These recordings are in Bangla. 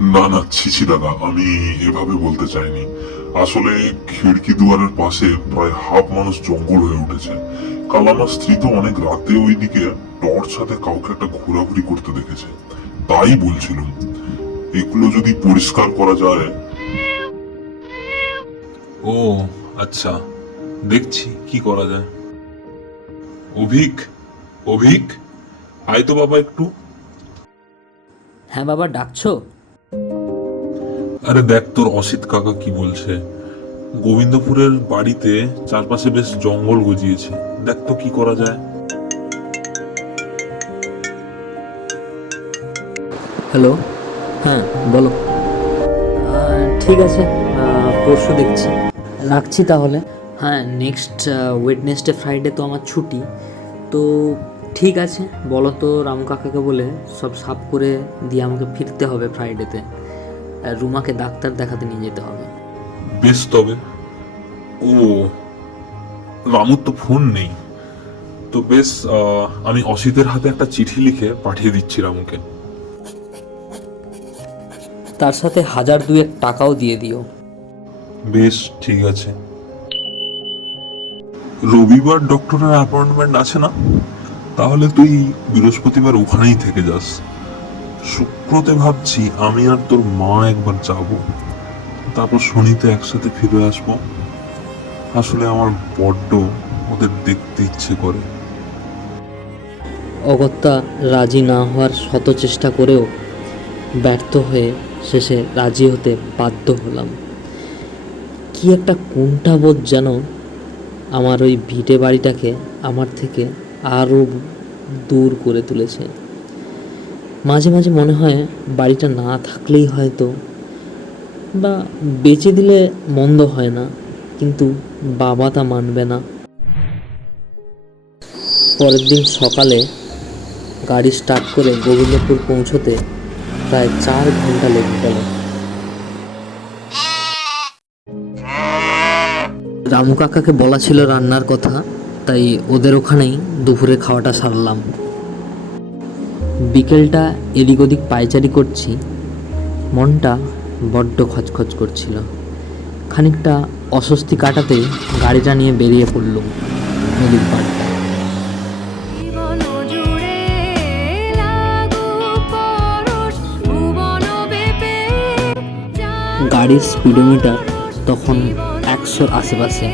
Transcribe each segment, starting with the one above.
না না, ছিছি দাদা, আমি এভাবে বলতে চাইনি। আসলে খিড়কি দুয়ারের পাশে প্রায় হাফ মানুষ জঙ্গল হয়ে উঠেছে। কাল আমার স্ত্রী তো অনেক রাতে ওইদিকে টর্চ হাতে কাউকে একটা ঘোরাঘুরি করতে দেখেছে, তাই বলছিলাম এগুলো যদি পরিষ্কার করা যায়। ও আচ্ছা, দেখছি কি করা যায়। অভিক, অভিক, আয় তো বাবা একটু। হ্যাঁ বাবা, ডাকছো? আরে দেখ তোর অসিত কাকা কি বলছে। গোবিন্দপুরের বাড়িতে চারপাশে বেশ জঙ্গল গজিয়েছে, দেখ তো কি করা যায়। হ্যালো, হ্যাঁ বলো। ঠিক আছে, পরশু দেখছি। রাখছি তাহলে। হ্যাঁ, নেক্সট ওয়েডনেসডে ফ্রাইডে তো আমার ছুটি। তো ঠিক আছে, বলো তো রামু কাকাকে বলে সব সাফ করে দিয়ে আমাকে ফিরতে হবে ফ্রাইডেতে। রুমাকে ডাক্তার দেখাতে নিয়ে যেতে হবে। বেশ তবে। ও, রামুর তো ফোন নেই। তো বেশ, আমি অসিতের হাতে একটা চিঠি লিখে পাঠিয়ে দিচ্ছি রামুকে। তার সাথে 1000-2 টাকাও দিয়ে দিও। বেশ ঠিক আছে। রবিবার ডক্টরের অ্যাপয়েন্টমেন্ট আছে না? তাহলে তুই বৃহস্পতিবার ওখানেই থেকে যাস। শুক্রতে ভাবছি আমি আর তোর মা একবার যাব, তারপর শনিতে একসাথে ফিরে আসবো। আসলে আমার বড্ড ওদের দেখতে ইচ্ছে করে। অগত্যা রাজি না হওয়ার শত চেষ্টা করেও ব্যর্থ হয়ে শেষে রাজি হতে বাধ্য হলাম। কি একটা কুণ্ঠাবোধ যেন আমার ওই ভিটে বাড়িটাকে আমার থেকে আরও দূর করে তুলেছে। মাঝে মাঝে মনে হয় বাড়িটা না থাকলেই হয়তো, বা বেচে দিলে মন্দ হয় না, কিন্তু বাবা তা মানবে না। পরের দিন সকালে গাড়ি স্টার্ট করে গোবিন্দপুর পৌঁছতে প্রায় 4 ঘন্টা লেগে গেল। রামু কাকাকে বলা ছিল রান্নার কথা, তাই ওদের ওখানেই দুপুরে খাওয়াটা সারলাম। বিকেলটা এদিক ওদিক পায়চারি করছি, মনটা বড্ড খচখচ করছিল। খানিকটা অস্বস্তি কাটাতেই গাড়িটা নিয়ে বেরিয়ে পড়লুম নদীর পাড়টায়। গাড়ির স্পিডোমিটার তখন 100-র আশেপাশে।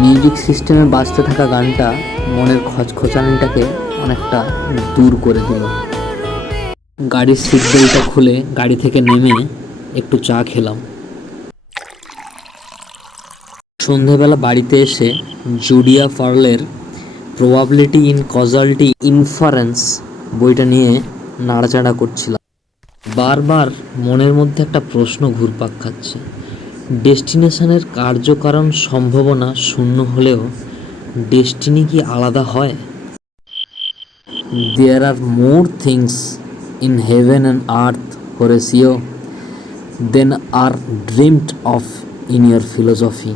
মিউজিক সিস্টেমে বাজতে থাকা গানটা মনের খচখচানিটাকে অনেকটা দূর করে দিল। গাড়ির সিট বেল্টটা খুলে গাড়ি থেকে নেমে একটু চা খেলাম। সন্ধেবেলা বাড়িতে এসে জুডিয়া ফার্লের প্রবাবিলিটি ইন কজালিটি ইনফারেন্স বইটা নিয়ে নাড়াচাড়া করছিলাম। বারবার মনের মধ্যে একটা প্রশ্ন ঘুরপাক খাচ্ছে। ডেস্টিনেশনের কার্যকারণ সম্ভাবনা শূন্য হলেও ডেস্টিনি কি আলাদা হয়? There are more things in heaven and earth, Horatio, than are dreamed of in your philosophy.